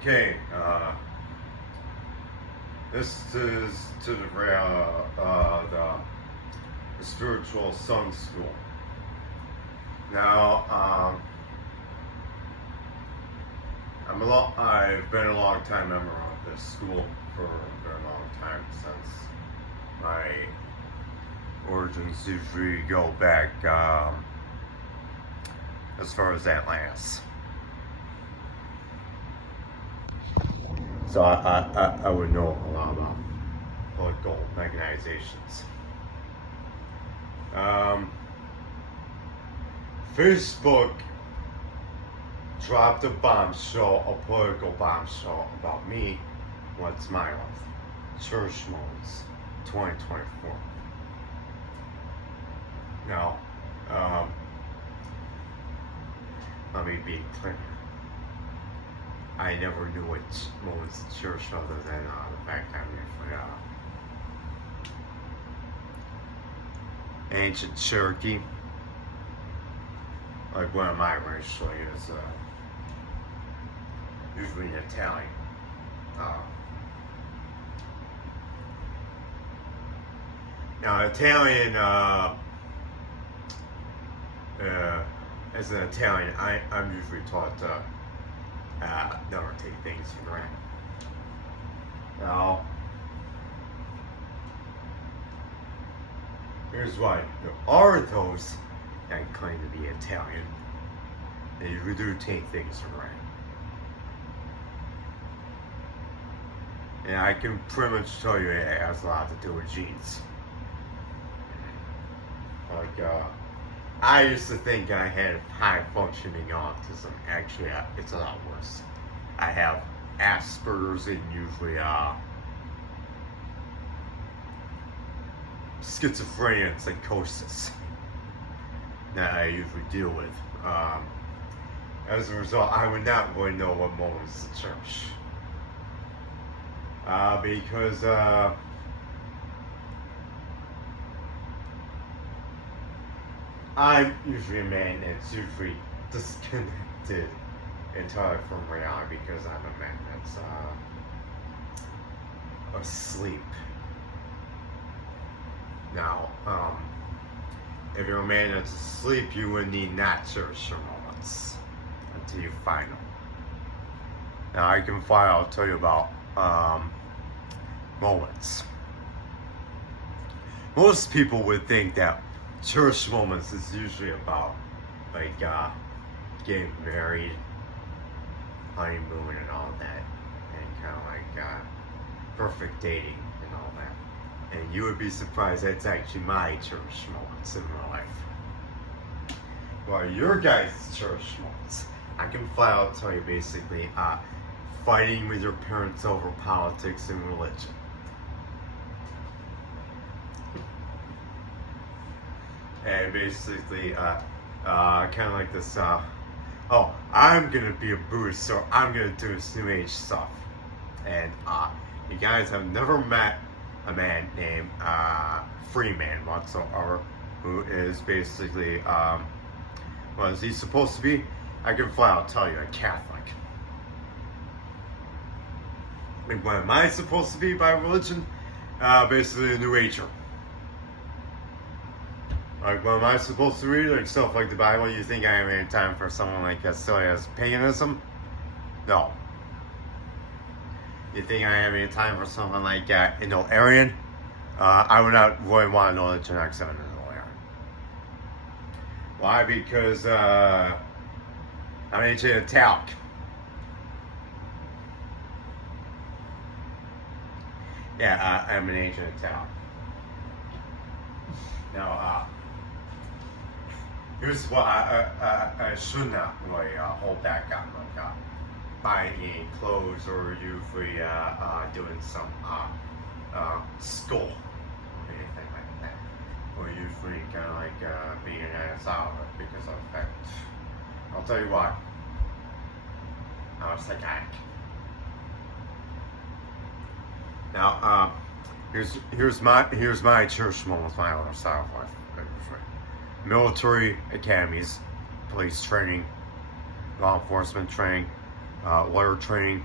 Okay, this is to the spiritual Sun School. Now, I've been a long time member of this school for a very long time, since my origins usually go back as far as Atlantis. So I would know a lot about political organizations. Facebook dropped a bombshell, a political bombshell about me. What's my life? Church Modes 2024. Now, let me be clear. I never knew what was church other than the fact that I'm usually ancient Cherokee. Like one of my racially is usually an Italian. Now Italian, as an Italian, I'm usually taught to never take things for granted. Now, here's why. There are those that claim to be Italian. They do take things for granted. And I can pretty much tell you it has a lot to do with genes. Like, I used to think I had high functioning autism. Actually, it's a lot worse. I have Asperger's and usually schizophrenia and psychosis that I usually deal with. As a result, I would not really know what moments to church. Because I'm usually a man that's usually disconnected entirely from reality, because I'm a man that's asleep. Now, if you're a man that's asleep, you would need not church your moments until you find them. Now, I'll tell you about moments. Most people would think that church moments is usually about like getting married, honeymoon and all that, and kind of like perfect dating and all that. And you would be surprised that's actually my church moments in my life. Well, your guys' church moments, I can flat out tell you basically fighting with your parents over politics and religion. And basically, kind of like this, oh, I'm gonna be a Buddhist, so I'm gonna do this New Age stuff. And you guys have never met a man named Freeman whatsoever, who is basically, what is he supposed to be? I can flat out tell you, a Catholic. Like, what am I supposed to be by religion? Basically a New Ager. Like, what am I supposed to read? Like, stuff like the Bible? You think I have any time for someone like as silly as paganism? No. You think I have any time for someone like, Aryan? I would not really want to know the genetic seven is Aryan. Why? Because, I'm ancient Italic. Yeah, I'm an ancient Italic. Now, here's what I should not really hold back on, like buying any clothes or usually doing some school or anything like that. Or usually kind of like being an ass out of it because of the fact. I'll tell you what, I was psychotic. Now, here's my church moments, my other style of life. Military academies, police training, law enforcement training, lawyer training,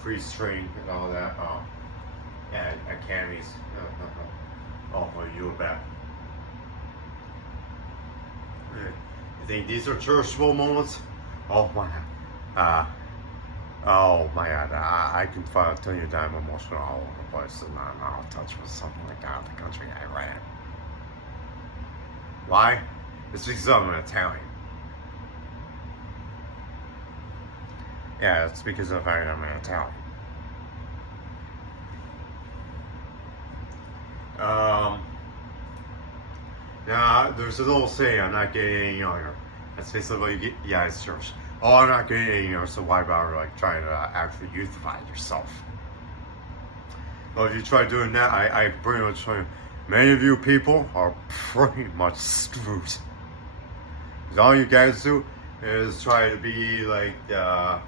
pre-string and all that. And academies. Oh, for you back. You think these are cherishable moments? Oh my God. Oh my God. I can tell you that I'm emotional all over the place, and I'm out of touch with something like out of the country I ran. Why? It's because I'm an Italian. Yeah, it's because of I'm an Italian. Now, there's a little saying, I'm not getting any younger. That's basically what you get, yeah, it's church. Oh, I'm not getting any younger, so why bother like trying to actually youthify yourself? Well, if you try doing that, I pretty much tell you, many of you people are pretty much screwed. Because all you guys do is try to be like the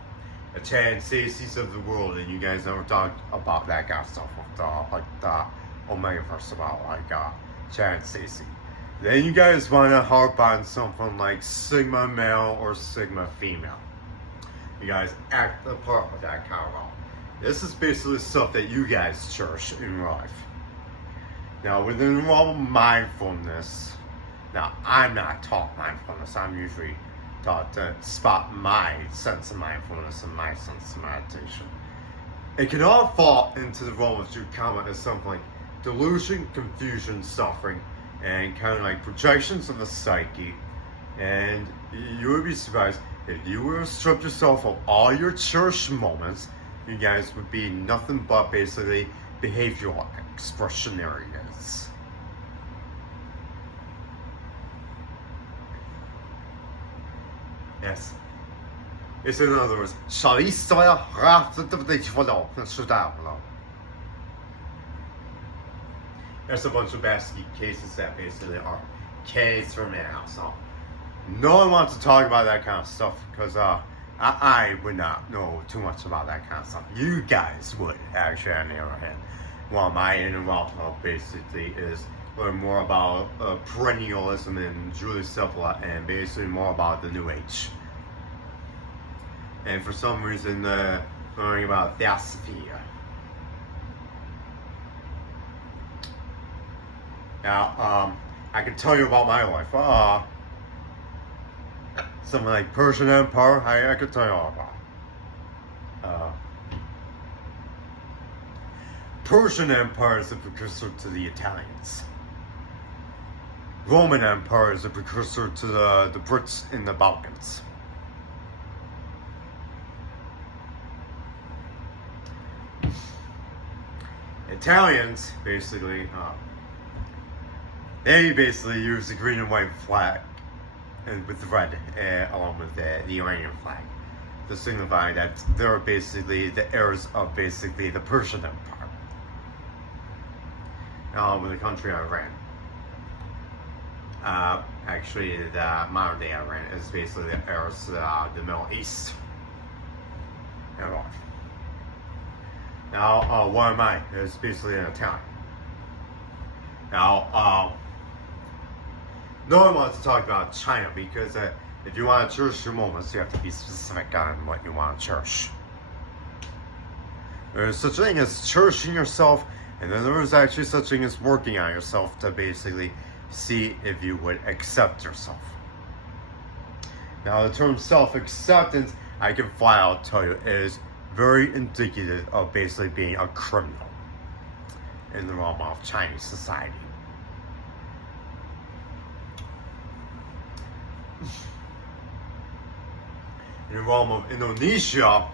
Chad Stacey's of the world, and you guys never talk about that kind of stuff with like the Omegaverse about like Chad Stacey. Then you guys want to harp on something like Sigma male or Sigma female. You guys act the part of that kind of role. This is basically stuff that you guys cherish in life. Now, within the realm of mindfulness, now I'm not taught mindfulness. I'm usually taught to spot my sense of mindfulness and my sense of meditation. It can all fall into the realm of Jukama as something like delusion, confusion, suffering, and kind of like projections of the psyche. And you would be surprised if you were to strip yourself of all your church moments, you guys would be nothing but basically behavioral expressionariness. Yes. It's in other words, there's a bunch of basket cases that basically are case for now. So no one wants to talk about that kind of stuff because I would not know too much about that kind of stuff. You guys would actually, on the other hand. Well, my involvement basically is learn more about perennialism and Julius Cephala, and basically more about the New Age. And for some reason, learning about Theosophy. Now, I can tell you about my life. Something like Persian Empire, I could tell you all about. Persian Empire is a precursor to the Italians. Roman Empire is a precursor to the Brits in the Balkans. Italians, basically, they basically use the green and white flag and with the red, along with the Iranian flag, to signify that they're basically the heirs of basically the Persian Empire. With the country Iran. Actually, the modern day Iran is basically the heirs to the Middle East. Now, what am I? It's basically an Italian. Now, no one wants to talk about China because if you want to cherish your moments, you have to be specific on what you want to cherish. There's such a thing as cherishing yourself, and then there is actually such a thing as working on yourself to basically see if you would accept yourself. Now, the term self-acceptance, I can flat out tell you, is very indicative of basically being a criminal in the realm of Chinese society. In the realm of Indonesia,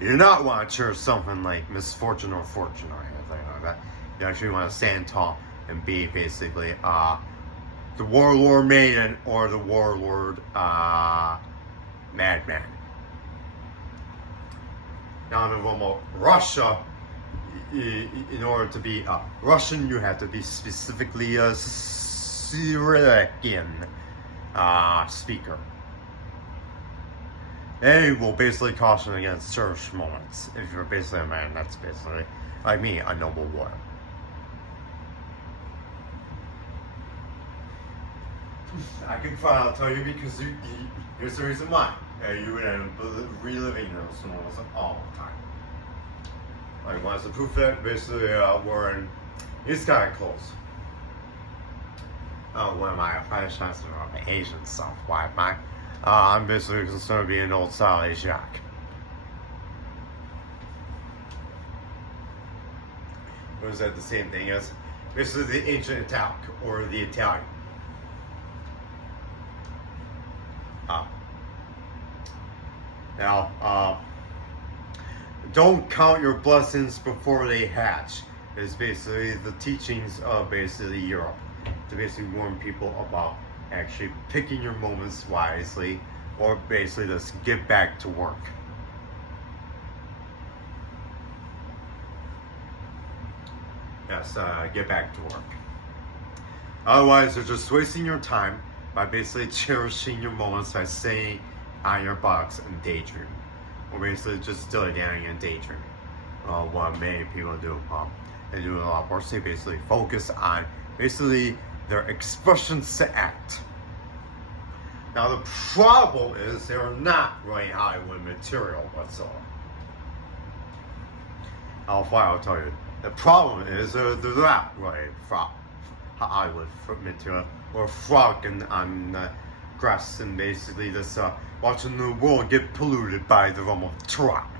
you do not want to cherish something like misfortune or fortune or anything like that. You actually want to stand tall and be basically the warlord maiden or the warlord madman. Now in the realm of Russia, in order to be Russian, you have to be specifically a Syriac speaker. They will basically caution against church moments. If you're basically a man, that's basically, like me, a noble warrior. I can finally tell you because here's the reason why. and you would end up reliving those moments all the time. Like, wants to prove that basically we're in these kind of clothes. One of my fashions are the Asian stuff. Why am I? I'm basically concerned being an old style Asiatic. Was that the same thing as basically the ancient Italic or the Italian? Now, don't count your blessings before they hatch is basically the teachings of basically Europe to basically warn people about actually picking your moments wisely, or basically just get back to work. Yes, get back to work. Otherwise, you're just wasting your time by basically cherishing your moments by staying on your box and daydream, or basically just dilly-dallying and daydreaming. What many people do, they do a lot worse. They basically focus on basically their expressions to act. Now the problem is they're not really Hollywood material whatsoever. I'll tell you. The problem is they're not really Hollywood material, or frolicking on the grass and basically just watching the world get polluted by the realm of trap.